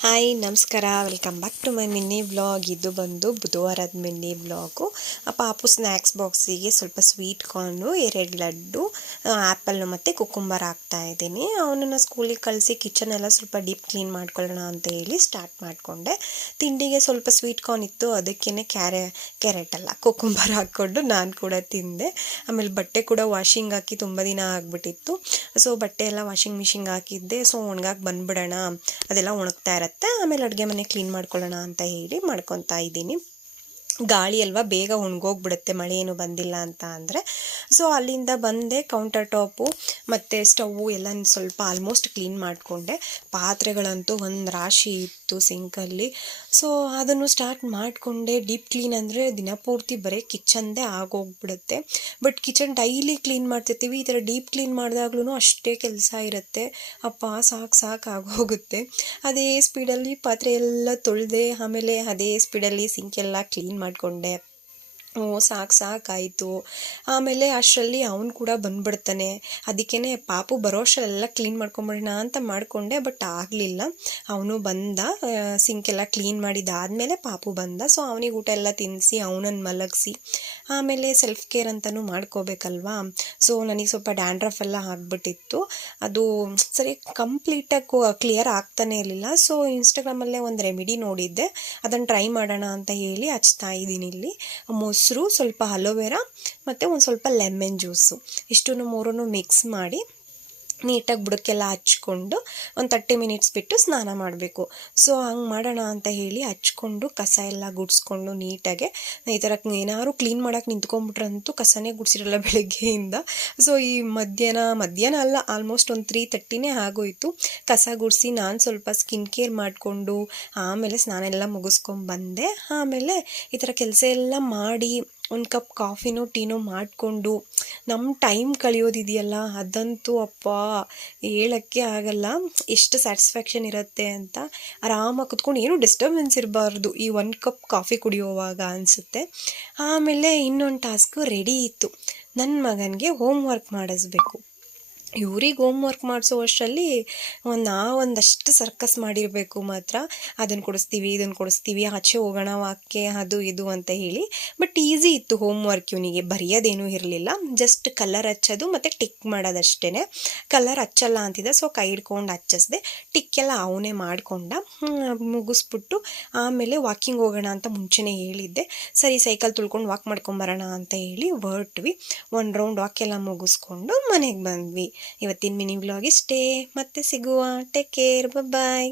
Hi ನಮಸ್ಕಾರ, welcome back to my mini vlog. ಇದು ಬಂದು ಬುಧವಾರದ ಮಿನಿ ವ್ಲಾಗು. ಪಾಪು ಸ್ನ್ಯಾಕ್ಸ್ ಬಾಕ್ಸಿಗೆ ಸ್ವಲ್ಪ ಸ್ವೀಟ್ ಕಾರ್ನು, 2 ಲಡ್ಡು, ಆ್ಯಪಲ್ಲು ಮತ್ತು ಕುಕುಂಬರ್ ಹಾಕ್ತಾ ಇದ್ದೀನಿ. ಅವನನ್ನು ಸ್ಕೂಲಿಗೆ ಕಳಿಸಿ ಕಿಚನ್ ಎಲ್ಲ ಸ್ವಲ್ಪ ಡೀಪ್ ಕ್ಲೀನ್ ಮಾಡ್ಕೊಳ್ಳೋಣ ಅಂತ ಹೇಳಿ ಸ್ಟಾರ್ಟ್ ಮಾಡಿಕೊಂಡೆ. ತಿಂಡಿಗೆ ಸ್ವಲ್ಪ ಸ್ವೀಟ್ ಕಾರ್ನ್ ಇತ್ತು, ಅದಕ್ಕೇ ಕ್ಯಾರೆಟ್ ಅಲ್ಲ ಕುಕುಂಬರ್ ಹಾಕ್ಕೊಂಡು ನಾನು ಕೂಡ ತಿಂದೆ. ಆಮೇಲೆ ಬಟ್ಟೆ ಕೂಡ ವಾಷಿಂಗ್ ಹಾಕಿ ತುಂಬ ದಿನ ಆಗಿಬಿಟ್ಟಿತ್ತು. ಸೊ ಬಟ್ಟೆ ಎಲ್ಲ ವಾಷಿಂಗ್ ಮಿಷಿನ್ಗೆ ಹಾಕಿದ್ದೆ. ಸೊ ಒಣಗಾಕಿ ಬಂದುಬಿಡೋಣ, ಅದೆಲ್ಲ ಒಣಗ್ತಾ ಇರುತ್ತೆ. ಆಮೇಲೆ ಅಡುಗೆ ಮನೆ ಕ್ಲೀನ್ ಮಾಡ್ಕೊಳ್ಳೋಣ ಅಂತ ಹೇಳಿ ಮಾಡ್ಕೊತಾ ಇದ್ದೀನಿ. ಗಾಳಿ ಅಲ್ವಾ, ಬೇಗ ಒಣಗೋಗ್ಬಿಡುತ್ತೆ ಮಳೆ ಏನು ಬಂದಿಲ್ಲ ಅಂತ ಅಂದರೆ. ಸೊ ಅಲ್ಲಿಂದ ಬಂದೆ, ಕೌಂಟರ್ ಟಾಪು ಮತ್ತು ಸ್ಟವ್ವು ಎಲ್ಲ ಸ್ವಲ್ಪ ಆಲ್ಮೋಸ್ಟ್ ಕ್ಲೀನ್ ಮಾಡಿಕೊಂಡೆ. ಪಾತ್ರೆಗಳಂತೂ ಒಂದು ರಾಶಿ ಇತ್ತು ಸಿಂಕಲ್ಲಿ. ಸೊ ಅದನ್ನು ಸ್ಟಾರ್ಟ್ ಮಾಡಿಕೊಂಡೆ. ಡೀಪ್ ಕ್ಲೀನ್ ಅಂದರೆ ದಿನಪೂರ್ತಿ ಬರೀ ಕಿಚನ್ದೇ ಆಗೋಗ್ಬಿಡುತ್ತೆ. ಬಟ್ ಕಿಚನ್ ಡೈಲಿ ಕ್ಲೀನ್ ಮಾಡ್ತಿರ್ತೀವಿ, ಈ ಥರ ಡೀಪ್ ಕ್ಲೀನ್ ಮಾಡಿದಾಗ್ಲೂ ಅಷ್ಟೇ ಕೆಲಸ ಇರುತ್ತೆ. ಅಪ್ಪ ಸಾಕು ಆಗೋಗುತ್ತೆ. ಅದೇ ಸ್ಪೀಡಲ್ಲಿ ಪಾತ್ರೆ ಎಲ್ಲ ತೊಳೆದೆ, ಆಮೇಲೆ ಅದೇ ಸ್ಪೀಡಲ್ಲಿ ಸಿಂಕೆಲ್ಲ ಕ್ಲೀನ್ ಮಾಡಿಕೊಂಡೆ. ಸಾಕಾಯಿತು. ಆಮೇಲೆ ಅಷ್ಟರಲ್ಲಿ ಅವನು ಕೂಡ ಬಂದುಬಿಡ್ತಾನೆ. ಅದಕ್ಕೇ ಪಾಪು ಬರೋ ಅಷ್ಟರಲ್ಲೆಲ್ಲ ಕ್ಲೀನ್ ಮಾಡ್ಕೊಂಬಿಡೋಣ ಅಂತ ಮಾಡಿಕೊಂಡೆ, ಬಟ್ ಆಗಲಿಲ್ಲ. ಅವನು ಬಂದ, ಸಿಂಕೆಲ್ಲ ಕ್ಲೀನ್ ಮಾಡಿದ್ದಾದಮೇಲೆ ಪಾಪು ಬಂದ. ಸೊ ಅವನಿಗೆ ಊಟ ಎಲ್ಲ ತಿನ್ನಿಸಿ ಅವನನ್ನು ಮಲಗಿಸಿ ಆಮೇಲೆ ಸೆಲ್ಫ್ ಕೇರ್ ಅಂತಲೂ ಮಾಡ್ಕೋಬೇಕಲ್ವಾ. ಸೊ ನನಗೆ ಸ್ವಲ್ಪ ಡ್ಯಾಂಡ್ರಫ್ ಎಲ್ಲ ಆಗಿಬಿಟ್ಟಿತ್ತು. ಅದು ಸರಿ ಕಂಪ್ಲೀಟಾಗಿ ಕ್ಲಿಯರ್ ಆಗ್ತಾನೆ ಇರಲಿಲ್ಲ. ಸೊ ಇನ್ಸ್ಟಾಗ್ರಾಮಲ್ಲೇ ಒಂದು ರೆಮಿಡಿ ನೋಡಿದ್ದೆ, ಅದನ್ನು ಟ್ರೈ ಮಾಡೋಣ ಅಂತ ಹೇಳಿ ಹಚ್ತಾ ಇದ್ದೀನಿ. ಇಲ್ಲಿ ಮೊಸರು, ಸ್ವಲ್ಪ ಅಲೋವೆರಾ ಮತ್ತು ಒಂದು ಸ್ವಲ್ಪ ಲೆಮನ್ ಜ್ಯೂಸು, ಇಷ್ಟನ್ನು ಮೂರನ್ನು ಮಿಕ್ಸ್ ಮಾಡಿ ನೀಟಾಗಿ ಬುಡಕ್ಕೆಲ್ಲ ಹಚ್ಕೊಂಡು ಒಂದು 30 ಮಿನಿಟ್ಸ್ ಬಿಟ್ಟು ಸ್ನಾನ ಮಾಡಬೇಕು. ಸೊ ಹಂಗೆ ಮಾಡೋಣ ಅಂತ ಹೇಳಿ ಹಚ್ಕೊಂಡು ಕಸ ಎಲ್ಲ ಗುಡಿಸ್ಕೊಂಡು ನೀಟಾಗೆ ಈ ಥರ ಏನಾದ್ರು ಕ್ಲೀನ್ ಮಾಡೋಕ್ಕೆ ನಿಂತ್ಕೊಂಡ್ಬಿಟ್ರಂತೂ ಕಸನೇ ಗುಡಿಸಿರಲ್ಲ ಬೆಳಗ್ಗೆಯಿಂದ. ಸೊ ಈ ಮಧ್ಯಾಹ್ನ ಅಲ್ಲ, ಆಲ್ಮೋಸ್ಟ್ ಒಂದು 3:30ನೇ ಆಗೋಯಿತು. ಕಸ ಗುಡಿಸಿ ನಾನು ಸ್ವಲ್ಪ ಸ್ಕಿನ್ ಕೇರ್ ಮಾಡಿಕೊಂಡು ಆಮೇಲೆ ಸ್ನಾನ ಎಲ್ಲ ಮುಗಿಸ್ಕೊಂಡ್ಬಂದೆ. ಆಮೇಲೆ ಈ ಥರ ಕೆಲಸ ಎಲ್ಲ ಮಾಡಿ ಒಂದು ಕಪ್ ಕಾಫಿನೋ ಟೀನೋ ಮಾಡಿಕೊಂಡು ನಮ್ಮ ಟೈಮ್ ಕಳೆಯೋದಿದೆಯಲ್ಲ, ಅದಂತೂ ಅಪ್ಪ ಹೇಳೋಕ್ಕೆ ಆಗಲ್ಲ ಎಷ್ಟು ಸ್ಯಾಟಿಸ್ಫ್ಯಾಕ್ಷನ್ ಇರುತ್ತೆ ಅಂತ. ಆರಾಮಾಗಿ ಕುತ್ಕೊಂಡು ಏನೂ ಡಿಸ್ಟರ್ಬೆನ್ಸ್ ಇರಬಾರ್ದು ಈ 1 ಕಪ್ ಕಾಫಿ ಕುಡಿಯೋವಾಗ ಅನಿಸುತ್ತೆ. ಆಮೇಲೆ ಇನ್ನೊಂದು ಟಾಸ್ಕು ರೆಡಿ ಇತ್ತು, ನನ್ನ ಮಗನಿಗೆ ಹೋಮ್ ವರ್ಕ್ ಮಾಡಿಸ್ಬೇಕು. ಇವ್ರಿಗೆ ಹೋಮ್ ವರ್ಕ್ ಮಾಡಿಸೋ ಅಷ್ಟರಲ್ಲಿ ಒಂದಷ್ಟು ಸರ್ಕಸ್ ಮಾಡಿರಬೇಕು ಮಾತ್ರ. ಅದನ್ನು ಕೊಡಿಸ್ತೀವಿ, ಇದನ್ನು ಕೊಡಿಸ್ತೀವಿ, ಆಚೆ ಹೋಗೋಣ ವಾಕ್ಕೆ, ಅದು ಇದು ಅಂತ ಹೇಳಿ. ಬಟ್ ಈಸಿ ಇತ್ತು ಹೋಮ್ ವರ್ಕ್. ಇವನಿಗೆ ಬರೆಯೋದೇನೂ ಇರಲಿಲ್ಲ, ಜಸ್ಟ್ ಕಲರ್ ಹಚ್ಚೋದು ಮತ್ತು ಟಿಕ್ ಮಾಡೋದಷ್ಟೇ. ಕಲರ್ ಹಚ್ಚಲ್ಲ ಅಂತಿದ್ದ, ಸೊ ಕೈ ಹಿಡ್ಕೊಂಡು ಹಚ್ಚಿಸ್ದೆ. ಟಿಕ್ಕೆಲ್ಲ ಅವನೇ ಮಾಡಿಕೊಂಡ. ಮುಗಿಸ್ಬಿಟ್ಟು ಆಮೇಲೆ ವಾಕಿಂಗ್ ಹೋಗೋಣ ಅಂತ ಮುಂಚೆನೇ ಹೇಳಿದ್ದೆ. ಸರಿ ಸೈಕಲ್ ತುಳ್ಕೊಂಡು ವಾಕ್ ಮಾಡ್ಕೊಂಬರೋಣ ಅಂತ ಹೇಳಿ ಹೊರಟ್ವಿ. 1 ರೌಂಡ್ ವಾಕೆಲ್ಲ ಮುಗಿಸ್ಕೊಂಡು ಮನೆಗೆ ಬಂದ್ವಿ. ಇವತ್ತಿನ ಮಿನಿ ವ್ಲಾಗ್ ಇಷ್ಟೇ. ಮತ್ತೆ ಸಿಗುವ. ಟೇಕ್ ಕೇರ್, ಬಾಯ್.